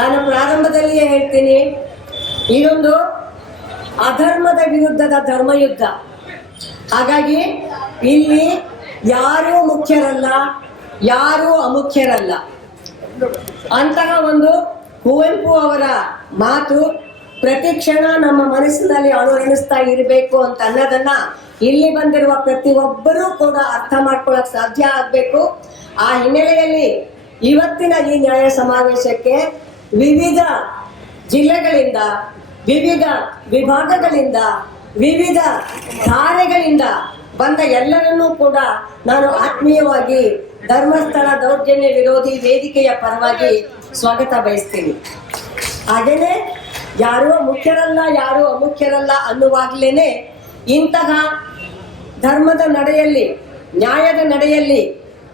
ನಾನು ಪ್ರಾರಂಭದಲ್ಲಿಯೇ ಹೇಳ್ತೀನಿ. ಇದೊಂದು ಅಧರ್ಮದ ವಿರುದ್ಧದ ಧರ್ಮಯುದ್ಧ. ಹಾಗಾಗಿ ಇಲ್ಲಿ ಯಾರೂ ಮುಖ್ಯರಲ್ಲ, ಯಾರೂ ಅಮುಖ್ಯರಲ್ಲ. ಅಂತಹ ಒಂದು ಕುವೆಂಪು ಅವರ ಮಾತು ಪ್ರತಿ ಕ್ಷಣ ನಮ್ಮ ಮನಸ್ಸಿನಲ್ಲಿ ಅನುರಣಿಸ್ತಾ ಇರಬೇಕು ಅಂತ ಅನ್ನೋದನ್ನ ಇಲ್ಲಿ ಬಂದಿರುವ ಪ್ರತಿಯೊಬ್ಬರೂ ಕೂಡ ಅರ್ಥ ಮಾಡ್ಕೊಳಕ್ ಸಾಧ್ಯ ಆಗ್ಬೇಕು. ಆ ಹಿನ್ನೆಲೆಯಲ್ಲಿ ಇವತ್ತಿನ ಈ ನ್ಯಾಯ ಸಮಾವೇಶಕ್ಕೆ ವಿವಿಧ ಜಿಲ್ಲೆಗಳಿಂದ, ವಿವಿಧ ವಿಭಾಗಗಳಿಂದ, ವಿವಿಧ ಧಾರೆಗಳಿಂದ ಬಂದ ಎಲ್ಲರನ್ನೂ ಕೂಡ ನಾನು ಆತ್ಮೀಯವಾಗಿ ಧರ್ಮಸ್ಥಳ ದೌರ್ಜನ್ಯ ವಿರೋಧಿ ವೇದಿಕೆಯ ಪರವಾಗಿ ಸ್ವಾಗತ ಬಯಸ್ತೀನಿ. ಹಾಗೇನೆ ಯಾರು ಮುಖ್ಯರಲ್ಲ, ಯಾರು ಅಮುಖ್ಯರಲ್ಲ ಅನ್ನುವಾಗ್ಲೇನೆ ಇಂತಹ ಧರ್ಮದ ನಡೆಯಲ್ಲಿ, ನ್ಯಾಯದ ನಡೆಯಲ್ಲಿ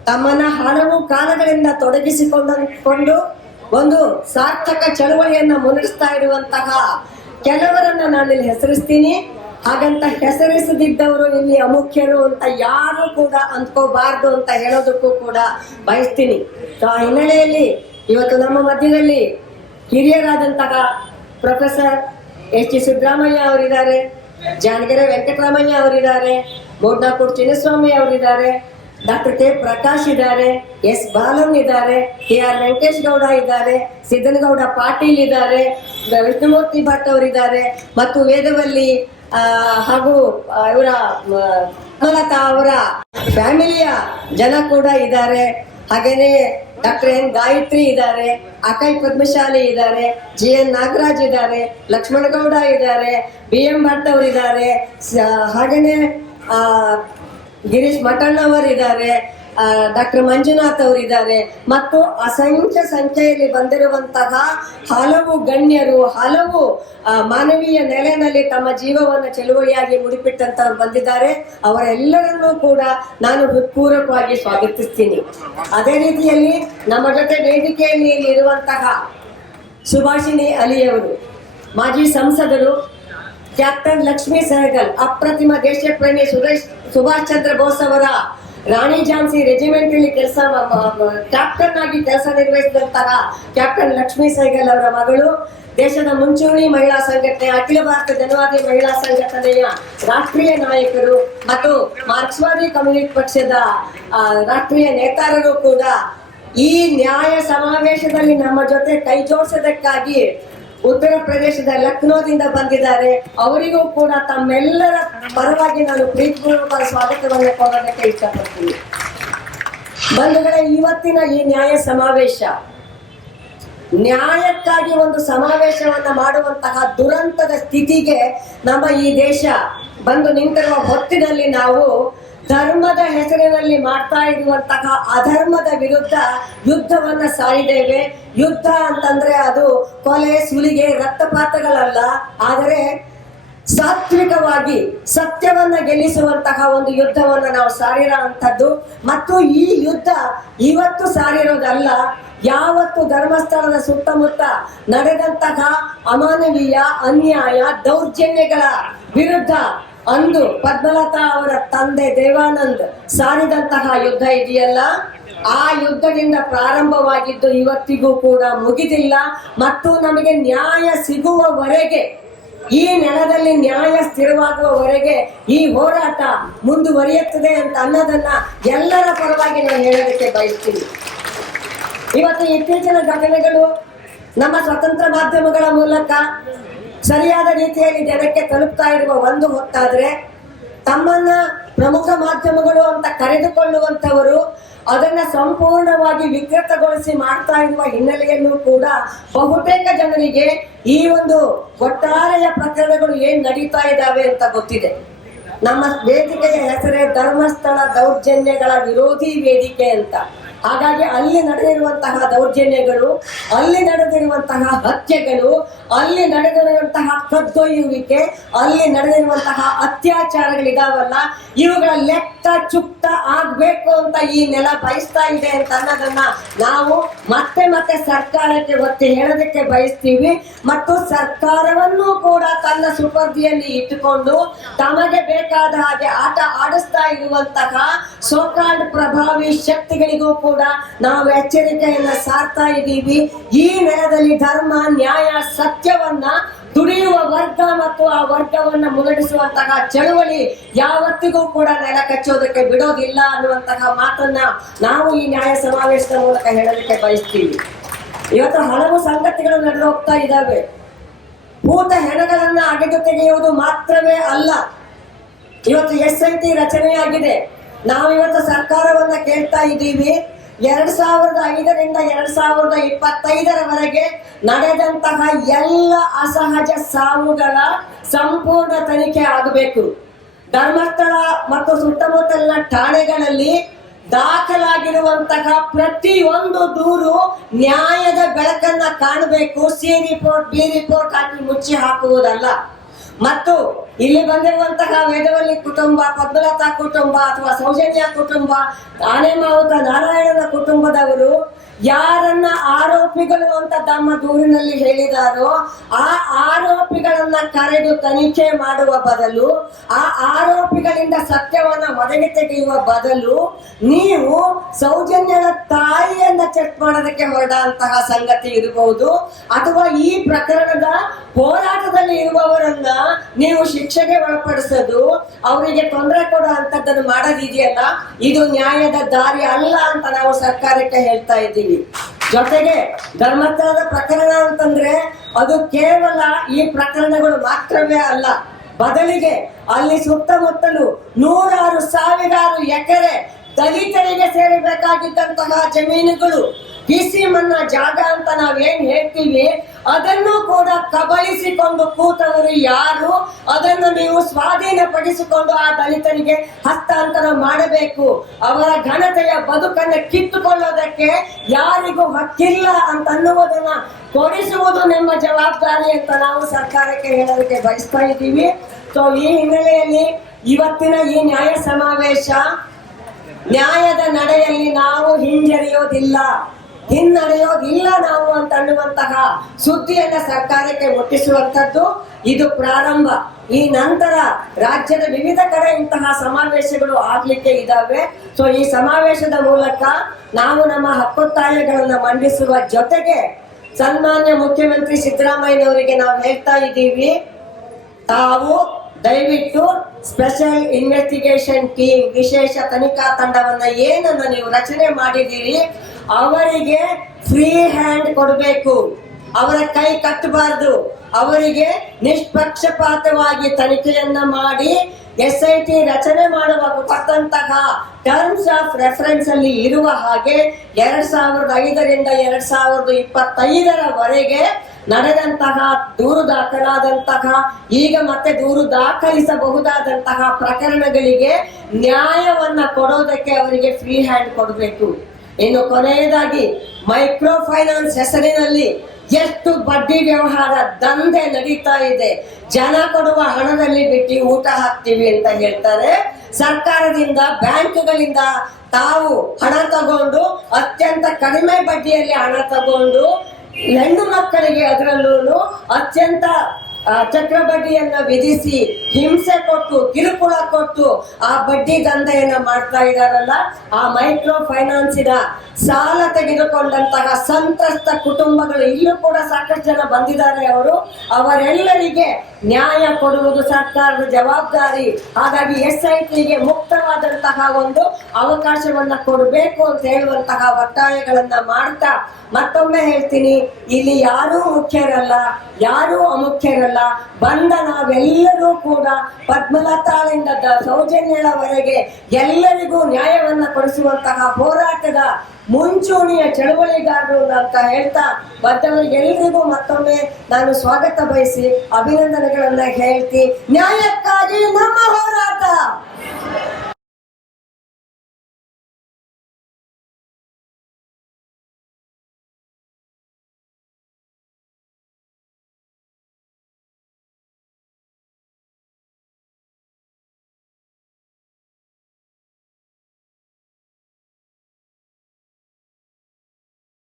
ತಮ್ಮನ್ನ ಹಲವು ಕಾಲಗಳಿಂದ ತೊಡಗಿಸಿಕೊಂಡು ಒಂದು ಸಾರ್ಥಕ ಚಳವಳಿಯನ್ನ ಮುನ್ನಡೆಸ್ತಾ ಇರುವಂತಹ ಕೆಲವರನ್ನ ನಾನಿಲ್ಲಿ ಹೆಸರಿಸ್ತೀನಿ. ಹಾಗಂತ ಹೆಸರಿಸದಿದ್ದವರು ಇಲ್ಲಿ ಅಮುಖ್ಯರು ಅಂತ ಯಾರು ಕೂಡ ಅಂದ್ಕೋಬಾರ್ದು ಅಂತ ಹೇಳೋದಕ್ಕೂ ಕೂಡ ಬಯಸ್ತೀನಿ. ಆ ಹಿನ್ನೆಲೆಯಲ್ಲಿ ಇವತ್ತು ನಮ್ಮ ಮಧ್ಯದಲ್ಲಿ ಹಿರಿಯರಾದಂತಹ ಪ್ರೊಫೆಸರ್ ಎಚ್ ಡಿ ಸಿದ್ದರಾಮಯ್ಯ ಅವರಿದ್ದಾರೆ, ಜಾನಗೆರೆ ವೆಂಕಟರಾಮಯ್ಯ ಅವರಿದ್ದಾರೆ ಬೋಡ್ನಾಕೂರ್ ಚಿನ್ನಸ್ವಾಮಿ ಅವರಿದ್ದಾರೆ ಡಾಕ್ಟರ್ ಕೆ ಪ್ರಕಾಶ್ ಇದ್ದಾರೆ, ಎಸ್ ಬಾಲನ್ ಇದ್ದಾರೆ, ಕೆ ಆರ್ ವೆಂಕಟೇಶ್ ಗೌಡ ಇದ್ದಾರೆ ಸಿದ್ದನಗೌಡ ಪಾಟೀಲ್ ಇದ್ದಾರೆ ವಿಷ್ಣುಮೂರ್ತಿ ಭಟ್ ಅವರಿದ್ದಾರೆ, ಮತ್ತು ವೇದವಲ್ಲಿ ಹಾಗೂ ಇವರ ಕಮಲತಾ ಅವರ ಫ್ಯಾಮಿಲಿಯ ಜನ ಕೂಡ ಇದ್ದಾರೆ. ಹಾಗೇನೆ ಡಾಕ್ಟರ್ ಎನ್ ಗಾಯತ್ರಿ ಇದ್ದಾರೆ ಅಕೈ ಪದ್ಮಶಾಲಿ ಇದ್ದಾರೆ, ಜಿ ಎನ್ ನಾಗರಾಜ್ ಇದ್ದಾರೆ, ಲಕ್ಷ್ಮಣಗೌಡ ಇದ್ದಾರೆ, ಬಿ ಎಂ ಭಟ್ ಅವರಿದ್ದಾರೆ. ಹಾಗೇನೆ ಗಿರೀಶ್ ಮಠಣ್ಣ ಅವರಿದ್ದಾರೆ ಡಾಕ್ಟರ್ ಮಂಜುನಾಥ್ ಅವರಿದ್ದಾರೆ. ಮತ್ತು ಅಸಂಖ್ಯ ಸಂಖ್ಯೆಯಲ್ಲಿ ಬಂದಿರುವಂತಹ ಹಲವು ಗಣ್ಯರು, ಹಲವು ಮಾನವೀಯ ನೆಲೆಯಲ್ಲಿ ತಮ್ಮ ಜೀವವನ್ನು ಚಳುವಳಿಯಾಗಿ ಮುಡಿಪಿಟ್ಟಂತವ್ರು ಬಂದಿದ್ದಾರೆ. ಅವರೆಲ್ಲರನ್ನೂ ಕೂಡ ನಾನು ಹೃತ್ಪೂರ್ವಕವಾಗಿ ಸ್ವಾಗತಿಸ್ತೀನಿ. ಅದೇ ರೀತಿಯಲ್ಲಿ ನಮ್ಮ ಜೊತೆ ವೇದಿಕೆಯಲ್ಲಿ ಇರುವಂತಹ ಸುಭಾಷಿಣಿ ಅಲಿಯವರು, ಮಾಜಿ ಸಂಸದರು ಕ್ಯಾಪ್ಟನ್ ಲಕ್ಷ್ಮೀ ಸಹಗಲ್, ಅಪ್ರತಿಮ ದೇಶಪ್ರೇಮಿ ಸುರೇಶ್, ಸುಭಾಷ್ ಚಂದ್ರ ಬೋಸ್ ಅವರ, ರಾಣಿ ಝಾನ್ಸಿ ರೆಜಿಮೆಂಟ್ ಅಲ್ಲಿ ಕೆಲಸ ಕ್ಯಾಪ್ಟನ್ ಆಗಿ ಕೆಲಸ ನಿರ್ವಹಿಸಿದಂತಹ ಕ್ಯಾಪ್ಟನ್ ಲಕ್ಷ್ಮೀ ಸಹಗಲ್ ಅವರ ಮಗಳು, ದೇಶದ ಮುಂಚೂಣಿ ಮಹಿಳಾ ಸಂಘಟನೆ, ಅಖಿಲ ಭಾರತ ಜನವಾದಿ ಮಹಿಳಾ ಸಂಘಟನೆಯ ರಾಷ್ಟ್ರೀಯ ನಾಯಕರು ಮತ್ತು ಮಾರ್ಕ್ಸ್ವಾದಿ ಕಮ್ಯುನಿಸ್ಟ್ ಪಕ್ಷದ ರಾಷ್ಟ್ರೀಯ ನೇತಾರರು ಕೂಡ ಈ ನ್ಯಾಯ ಸಮಾವೇಶದಲ್ಲಿ ನಮ್ಮ ಜೊತೆ ಕೈ ಜೋಡಿಸೋದಕ್ಕಾಗಿ ಉತ್ತರ ಪ್ರದೇಶದ ಲಕ್ನೋದಿಂದ ಬಂದಿದ್ದಾರೆ. ಅವರಿಗೂ ಕೂಡ ತಮ್ಮೆಲ್ಲರ ಪರವಾಗಿ ನಾನು ಪ್ರೀತಿಪೂರ್ವಕ ಸ್ವಾಗತವನ್ನು ಕೊಡೋದಕ್ಕೆ ಇಷ್ಟಪಡ್ತೀನಿ. ಬಂಧುಗಳೇ, ಇವತ್ತಿನ ಈ ನ್ಯಾಯ ಸಮಾವೇಶ, ನ್ಯಾಯಕ್ಕಾಗಿ ಒಂದು ಸಮಾವೇಶವನ್ನ ಮಾಡುವಂತಹ ದುರಂತದ ಸ್ಥಿತಿಗೆ ನಮ್ಮ ಈ ದೇಶ ಬಂದು ನಿಂತಿರುವ ಹೊತ್ತಿನಲ್ಲಿ ನಾವು ಧರ್ಮದ ಹೆಸರಿನಲ್ಲಿ ಮಾಡ್ತಾ ಇರುವಂತಹ ಅಧರ್ಮದ ವಿರುದ್ಧ ಯುದ್ಧವನ್ನ ಸಾರಿದ್ದೇವೆ. ಯುದ್ಧ ಅಂತಂದ್ರೆ ಅದು ಕೊಲೆ, ಸುಲಿಗೆ, ರಕ್ತಪಾತಗಳಲ್ಲ. ಆದರೆ ಸಾತ್ವಿಕವಾಗಿ ಸತ್ಯವನ್ನ ಗೆಲ್ಲಿಸುವಂತಹ ಒಂದು ಯುದ್ಧವನ್ನ ನಾವು ಸಾರಿರೋ ಅಂಥದ್ದು. ಮತ್ತು ಈ ಯುದ್ಧ ಇವತ್ತು ಸಾರಿರೋದಲ್ಲ. ಯಾವತ್ತು ಧರ್ಮಸ್ಥಳದ ಸುತ್ತಮುತ್ತ ನಡೆದಂತಹ ಅಮಾನವೀಯ ಅನ್ಯಾಯ, ದೌರ್ಜನ್ಯಗಳ ವಿರುದ್ಧ ಅಂದು ಪದ್ಮಲತಾ ಅವರ ತಂದೆ ದೇವಾನಂದ್ ಸಾರಿದಂತಹ ಯುದ್ಧ ಇದೆಯಲ್ಲ? ಆ ಯುದ್ಧದಿಂದ ಪ್ರಾರಂಭವಾಗಿದ್ದು ಇವತ್ತಿಗೂ ಕೂಡ ಮುಗಿದಿಲ್ಲ. ಮತ್ತು ನಮಗೆ ನ್ಯಾಯ ಸಿಗುವವರೆಗೆ, ಈ ನೆಲದಲ್ಲಿ ನ್ಯಾಯ ಸ್ಥಿರವಾಗುವವರೆಗೆ ಈ ಹೋರಾಟ ಮುಂದುವರಿಯುತ್ತದೆ ಅಂತ ಅನ್ನೋದನ್ನ ಎಲ್ಲರ ಪರವಾಗಿ ನಾನು ಹೇಳೋದಕ್ಕೆ ಬಯಸ್ತೀನಿ. ಇವತ್ತು ಇತ್ತೀಚಿನ ಘಟನೆಗಳು ನಮ್ಮ ಸ್ವತಂತ್ರ ಮಾಧ್ಯಮಗಳ ಮೂಲಕ ಸರಿಯಾದ ರೀತಿಯಲ್ಲಿ ಜನಕ್ಕೆ ತಲುಪ್ತಾ ಇರುವ ಒಂದು ಹೊತ್ತಾದ್ರೆ ತಮ್ಮನ್ನ ಪ್ರಮುಖ ಮಾಧ್ಯಮಗಳು ಅಂತ ಕರೆದುಕೊಳ್ಳುವಂಥವರು ಅದನ್ನ ಸಂಪೂರ್ಣವಾಗಿ ವಿಕೃತಗೊಳಿಸಿ ಮಾಡ್ತಾ ಇರುವ ಹಿನ್ನೆಲೆಯನ್ನು ಕೂಡ ಬಹುತೇಕ ಜನರಿಗೆ ಈ ಒಂದು ಒಟ್ಟಾರೆಯ ಪ್ರಕರಣಗಳು ಏನ್ ನಡೀತಾ ಇದ್ದಾವೆ ಅಂತ ಗೊತ್ತಿದೆ. ನಮ್ಮ ವೇದಿಕೆಯ ಹೆಸರೇ ಧರ್ಮಸ್ಥಳ ದೌರ್ಜನ್ಯಗಳ ವಿರೋಧಿ ವೇದಿಕೆ ಅಂತ. ಹಾಗಾಗಿ ಅಲ್ಲಿ ನಡೆದಿರುವಂತಹ ದೌರ್ಜನ್ಯಗಳು, ಅಲ್ಲಿ ನಡೆದಿರುವಂತಹ ಹತ್ಯೆಗಳು, ಅಲ್ಲಿ ನಡೆದಿರುವಂತಹ ಕದ್ದೊಯ್ಯುವಿಕೆ ಅಲ್ಲಿ ನಡೆದಿರುವಂತಹ ಅತ್ಯಾಚಾರಗಳಿದಾವಲ್ಲ, ಇವುಗಳ ಲೆಕ್ಕ ಚುಕ್ತ ಆಗ್ಬೇಕು ಅಂತ ಈ ನೆಲ ಬಯಸ್ತಾ ಇದೆ ಅಂತ ಅನ್ನೋದನ್ನ ನಾವು ಮತ್ತೆ ಮತ್ತೆ ಸರ್ಕಾರಕ್ಕೆ ಒತ್ತಿ ಹೇಳೋದಕ್ಕೆ ಬಯಸ್ತೀವಿ. ಮತ್ತು ಸರ್ಕಾರವನ್ನು ಕೂಡ ತನ್ನ ಸುಪರ್ದಿಯಲ್ಲಿ ಇಟ್ಟುಕೊಂಡು ತಮಗೆ ಬೇಕಾದ ಹಾಗೆ ಆಟ ಆಡಿಸ್ತಾ ಇರುವಂತಹ ಸೋಕಾಲ್ಡ್ ಪ್ರಭಾವಿ ಶಕ್ತಿಗಳಿಗೂ ಕೂಡ ನಾವು ಎಚ್ಚರಿಕೆಯನ್ನ ಸಾರ್ತಾ ಇದ್ದೀವಿ. ಈ ನೆಲದಲ್ಲಿ ಧರ್ಮ, ನ್ಯಾಯ, ಸತ್ಯವನ್ನ ದುಡಿಯುವ ವರ್ಗ ಮತ್ತು ಆ ವರ್ಗವನ್ನ ಮುನ್ನಡೆಸುವಂತಹ ಚಳುವಳಿ ಯಾವತ್ತಿಗೂ ಕೂಡ ನೆಲ ಕಚ್ಚೋದಕ್ಕೆ ಬಿಡೋದಿಲ್ಲ ಅನ್ನುವಂತಹ ಮಾತನ್ನ ನಾವು ಈ ನ್ಯಾಯ ಸಮಾವೇಶದ ಮೂಲಕ ಹೇಳಲಿಕ್ಕೆ ಬಯಸ್ತೀವಿ. ಇವತ್ತು ಹಲವು ಸಂಗತಿಗಳು ನಡೆದು ಹೋಗ್ತಾ ಇದ್ದಾವೆ. ಭೂತ ಹೆಣಗಳನ್ನ ಅಗೆದು ತೆಗೆಯುವುದು ಮಾತ್ರವೇ ಅಲ್ಲ. ಇವತ್ತು ಎಸ್ ಐ ಟಿ ರಚನೆಯಾಗಿದೆ. ನಾವು ಇವತ್ತು ಸರ್ಕಾರವನ್ನ ಕೇಳ್ತಾ ಇದ್ದೀವಿ. ಎರಡ್ ಸಾವಿರದ ಐದರಿಂದ ಎರಡ್ ಸಾವಿರದ ಇಪ್ಪತ್ತೈದರವರೆಗೆ ನಡೆದಂತಹ ಎಲ್ಲ ಅಸಹಜ ಸಾವುಗಳ ಸಂಪೂರ್ಣ ತನಿಖೆ ಆಗಬೇಕು. ಧರ್ಮಸ್ಥಳ ಮತ್ತು ಸುತ್ತಮುತ್ತಲಿನ ಠಾಣೆಗಳಲ್ಲಿ ದಾಖಲಾಗಿರುವಂತಹ ಪ್ರತಿಯೊಂದು ದೂರು ನ್ಯಾಯದ ಬೆಳಕನ್ನ ಕಾಣಬೇಕು. ಸಿ ರಿಪೋರ್ಟ್, ಬಿ ರಿಪೋರ್ಟ್ ಹಾಕಿ ಮುಚ್ಚಿ ಹಾಕುವುದಲ್ಲ. ಮತ್ತು ಇಲ್ಲಿ ಬಂದಿರುವಂತಹ ವೇದವಲ್ಲಿ ಕುಟುಂಬ ಪದ್ಮಲತಾ ಕುಟುಂಬ ಅಥವಾ ಸೌಜನ್ಯ ಕುಟುಂಬ ಆನೆ ಮಾವುತ ನಾರಾಯಣನ ಕುಟುಂಬದವರು ಯಾರನ್ನ ಆರೋಪಿಗಳು ಅಂತ ತಮ್ಮ ದೂರಿನಲ್ಲಿ ಹೇಳಿದಾರೋ ಆ ಆರೋಪಿಗಳನ್ನ ಕರೆದು ತನಿಖೆ ಮಾಡುವ ಬದಲು, ಆ ಆರೋಪಿಗಳಿಂದ ಸತ್ಯವನ್ನ ಒದಗಿ ತೆಗೆಯುವ ಬದಲು ನೀವು ಸೌಜನ್ಯನ ತಾಯಿಯನ್ನ ಚೆಕ್ ಮಾಡೋದಕ್ಕೆ ಹೊರಡಂತಹ ಸಂಗತಿ ಇರಬಹುದು. ಅಥವಾ ಈ ಪ್ರಕರಣದ ಹೋರಾಟದಲ್ಲಿ ಇರುವವರನ್ನ ನೀವು ಶಿಕ್ಷೆಗೆ ಒಳಪಡಿಸೋದು, ಅವರಿಗೆ ತೊಂದರೆ ಕೊಡೋ ಅಂತದ್ದನ್ನು ಮಾಡೋದಿದೆಯಲ್ಲ, ಇದು ನ್ಯಾಯದ ದಾರಿ ಅಲ್ಲ ಅಂತ ನಾವು ಸರ್ಕಾರಕ್ಕೆ ಹೇಳ್ತಾ ಇದ್ದೀವಿ. ಜೊತೆಗೆ ಧರ್ಮಸ್ಥಳದ ಪ್ರಕರಣ ಅಂತಂದ್ರೆ ಅದು ಕೇವಲ ಈ ಪ್ರಕರಣಗಳು ಮಾತ್ರವೇ ಅಲ್ಲ. ಬದಲಿಗೆ ಅಲ್ಲಿ ಸುತ್ತಮುತ್ತಲು ನೂರಾರು ಸಾವಿರಾರು ಎಕರೆ ದಲಿತರಿಗೆ ಸೇರಬೇಕಾಗಿದ್ದಂತಹ ಜಮೀನುಗಳು, ಬಿಸಿ ಮನ್ನ ಜಾಗ ಅಂತ ನಾವೇನ್ ಹೇಳ್ತೀವಿ? ಅದನ್ನು ಕೂಡ ಕಬಳಿಸಿಕೊಂಡು ಕೂತವರು ಯಾರು? ಅದನ್ನು ನೀವು ಸ್ವಾಧೀನಪಡಿಸಿಕೊಂಡು ಆ ದಲಿತರಿಗೆ ಹಸ್ತಾಂತರ ಮಾಡಬೇಕು. ಅವರ ಘನತೆಯ ಬದುಕನ್ನು ಕಿತ್ತುಕೊಳ್ಳೋದಕ್ಕೆ ಯಾರಿಗೂ ಹಕ್ಕಿಲ್ಲ ಅಂತ ಅನ್ನುವುದನ್ನ ಕೊಡಿಸುವುದು ನಮ್ಮ ಜವಾಬ್ದಾರಿ ಅಂತ ನಾವು ಸರ್ಕಾರಕ್ಕೆ ಹೇಳೋದಕ್ಕೆ ಬಯಸ್ತಾ ಇದ್ದೀವಿ. ಸೊ ಈ ಹಿನ್ನೆಲೆಯಲ್ಲಿ ಇವತ್ತಿನ ಈ ನ್ಯಾಯ ಸಮಾವೇಶ ನ್ಯಾಯದ ನಡೆಯಲ್ಲಿ ನಾವು ಹಿಂಜರಿಯೋದಿಲ್ಲ. ಹಿನ್ನಡೆಯೋದಿಲ್ಲ ನಾವು ಅಂತ ಅನ್ನುವಂತಹ ಸುದ್ದಿಯನ್ನ ಸರ್ಕಾರಕ್ಕೆ ಮುಟ್ಟಿಸುವಂತದ್ದು ಇದು ಪ್ರಾರಂಭ. ಈ ನಂತರ ರಾಜ್ಯದ ವಿವಿಧ ಕಡೆ ಇಂತಹ ಸಮಾವೇಶಗಳು ಆಗ್ಲಿಕ್ಕೆ ಇದಾವೆ. ಸೊ ಈ ಸಮಾವೇಶದ ಮೂಲಕ ನಾವು ನಮ್ಮ ಹಕ್ಕೊತ್ತಾಯಗಳನ್ನ ಮಂಡಿಸುವ ಜೊತೆಗೆ ಸನ್ಮಾನ್ಯ ಮುಖ್ಯಮಂತ್ರಿ ಸಿದ್ದರಾಮಯ್ಯನವರಿಗೆ ನಾವು ಹೇಳ್ತಾ ಇದ್ದೀವಿ, ತಾವು ದಯವಿಟ್ಟು ಸ್ಪೆಷಲ್ ಇನ್ವೆಸ್ಟಿಗೇಷನ್ ಟೀಮ್ ವಿಶೇಷ ತನಿಖಾ ತಂಡವನ್ನ ಏನನ್ನ ನೀವು ರಚನೆ ಮಾಡಿದ್ದೀರಿ, ಅವರಿಗೆ ಫ್ರೀ ಹ್ಯಾಂಡ್ ಕೊಡಬೇಕು. ಅವರ ಕೈ ಕಟ್ಟಬಾರದು. ಅವರಿಗೆ ನಿಷ್ಪಕ್ಷಪಾತವಾಗಿ ತನಿಖೆಯನ್ನ ಮಾಡಿ ಎಸ್ ಐ ಟಿ ರಚನೆ ಮಾಡುವಾಗ ಕೊಟ್ಟಂತಹ ಟರ್ಮ್ಸ್ ಆಫ್ ರೆಫರೆನ್ಸ್ ಅಲ್ಲಿ ಇರುವ ಹಾಗೆ ಎರಡ್ ಸಾವಿರದ ಐದರಿಂದ ಎರಡ್ ಸಾವಿರದ ಇಪ್ಪತ್ತೈದರವರೆಗೆ ನಡೆದಂತಹ, ದೂರು ದಾಖಲಾದಂತಹ, ಈಗ ಮತ್ತೆ ದೂರು ದಾಖಲಿಸಬಹುದಾದಂತಹ ಪ್ರಕರಣಗಳಿಗೆ ನ್ಯಾಯವನ್ನ ಕೊಡೋದಕ್ಕೆ ಅವರಿಗೆ ಫ್ರೀ ಹ್ಯಾಂಡ್ ಕೊಡಬೇಕು. ಇನ್ನು ಕೊನೆಯದಾಗಿ ಮೈಕ್ರೋ ಫೈನಾನ್ಸ್ ಹೆಸರಿನಲ್ಲಿ ಎಷ್ಟು ಬಡ್ಡಿ ವ್ಯವಹಾರ ದಂಧೆ ನಡೀತಾ ಇದೆ. ಜನ ಕೊಡುವ ಹಣದಲ್ಲಿ ಬಿಟ್ಟು ಊಟ ಹಾಕ್ತೀವಿ ಅಂತ ಹೇಳ್ತಾರೆ. ಸರ್ಕಾರದಿಂದ, ಬ್ಯಾಂಕ್ಗಳಿಂದ ತಾವು ಹಣ ತಗೊಂಡು, ಅತ್ಯಂತ ಕಡಿಮೆ ಬಡ್ಡಿಯಲ್ಲಿ ಹಣ ತಗೊಂಡು ಹೆಣ್ಣು ಮಕ್ಕಳಿಗೆ ಅದರಲ್ಲೂ ಅತ್ಯಂತ ಚಕ್ರ ಬಡ್ಡಿಯನ್ನ ವಿಧಿಸಿ ಹಿಂಸೆ ಕೊಟ್ಟು, ಕಿರುಕುಳ ಕೊಟ್ಟು ಆ ಬಡ್ಡಿ ದಂಧೆಯನ್ನ ಮಾಡ್ತಾ ಇದಾರಲ್ಲ, ಆ ಮೈಕ್ರೋ ಫೈನಾನ್ಸಿನ ಸಾಲ ತೆಗೆದುಕೊಂಡಂತಹ ಸಂತ್ರಸ್ತ ಕುಟುಂಬಗಳು ಇಲ್ಲೂ ಕೂಡ ಸಾಕಷ್ಟು ಜನ ಬಂದಿದ್ದಾರೆ ಅವರು. ಅವರೆಲ್ಲರಿಗೆ ನ್ಯಾಯ ಕೊಡುವುದು ಸರ್ಕಾರದ ಜವಾಬ್ದಾರಿ. ಹಾಗಾಗಿ ಎಸ್ ಐ ಟಿಗೆ ಮುಕ್ತವಾದಂತಹ ಒಂದು ಅವಕಾಶವನ್ನ ಕೊಡಬೇಕು ಅಂತ ಹೇಳುವಂತಹ ಒತ್ತಾಯಗಳನ್ನ ಮಾಡ್ತಾ ಮತ್ತೊಮ್ಮೆ ಹೇಳ್ತೀನಿ, ಇಲ್ಲಿ ಯಾರೂ ಮುಖ್ಯರಲ್ಲ, ಯಾರೂ ಅಮುಖ್ಯರಲ್ಲ. ಬಂದ ನಾವೆಲ್ಲರೂ ಕೂಡ ಪದ್ಮಲತಾಳಿಂದ ಸೌಜನ್ಯಳವರೆಗೆ ಎಲ್ಲರಿಗೂ ನ್ಯಾಯವನ್ನ ಕೊಡಿಸುವಂತಹ ಹೋರಾಟದ ಮುಂಚೂಣಿಯ ಚಳವಳಿಗಾರರು ಅಂತ ಹೇಳ್ತಾ ಬಂದವರಿಗೆಲ್ಲರಿಗೂ ಮತ್ತೊಮ್ಮೆ ನಾನು ಸ್ವಾಗತ ಬಯಸಿ ಅಭಿನಂದನೆಗಳನ್ನ ಹೇಳ್ತಿ. ನ್ಯಾಯಕ್ಕಾಗಿ ನಮ್ಮ ಹೋರಾಟ!